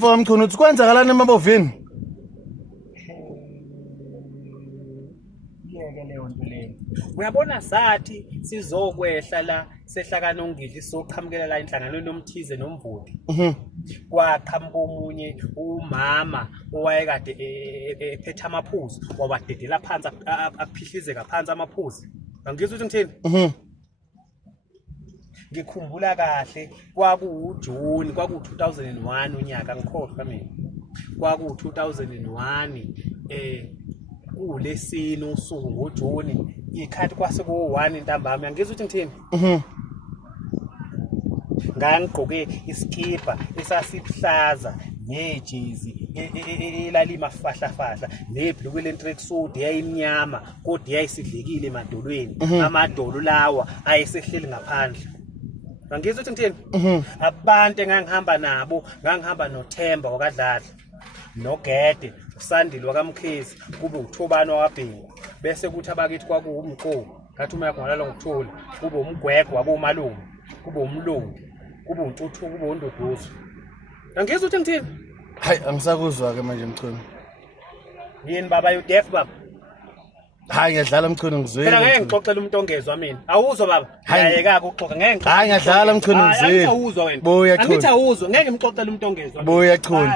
Mkhulu uthi kwenzakalani emabovini? Yeke leyo nto leyo. Uyabona sathi sizokwehla la sehlakana ongidli soqhamukela la enhlanganweni nomthize nomvuli. Kwaqhamuka omunye umama owayekade ephethe amaphuzu wabadedela phansi aphihlizeka phansi amaphuzu. Angizwe ukuthi ngithini? Ngikhumbula kahle kwakuJuni kwaku2001 unyaka ngikhohlwa mina. Kwaku2001 kulesini usuku ngoJuni ikhathi kwase ku1 intambama angizwe ukuthi ngithini? Ngangigqoke iskipa esasihlaza nejezi elalima fahla nebhlukwe lentracksuit yayimnyama kodwa yayisidlekile emadolweni amadolo lawa ayesehleli ngaphandle. Angizwe ukuthi ngithini? Abantu engangihamba nabo ngangihamba noThemba wakadlala noGede uSandile wakamkhezi kube uThobani waBhengu bese kuthi abakithi kwakuwumqobo ngathi uma yakho ngalalo ngokuthola kube umgwegwe wabomalume kube umlungu kube uNtuthu kube uNduduzo. Angizwe ukuthi ngithini? Hayi angisakuzwa ke manje Mchunu. Yini baba you deaf baba? Hayi ngiyadlala Mchunu ngizwile. Phela ngeke ngixoxele umuntu ongezwa mina. Awuzwa baba? Yayeka ukuxoxa ngeke ngixoxe. Hayi ngiyadlala Mchunu ngizwile. Awuzwa wena. Buya Chunu. Angithi awuzwa ngeke ngixoxele umuntu ongezwa. Buya Chunu.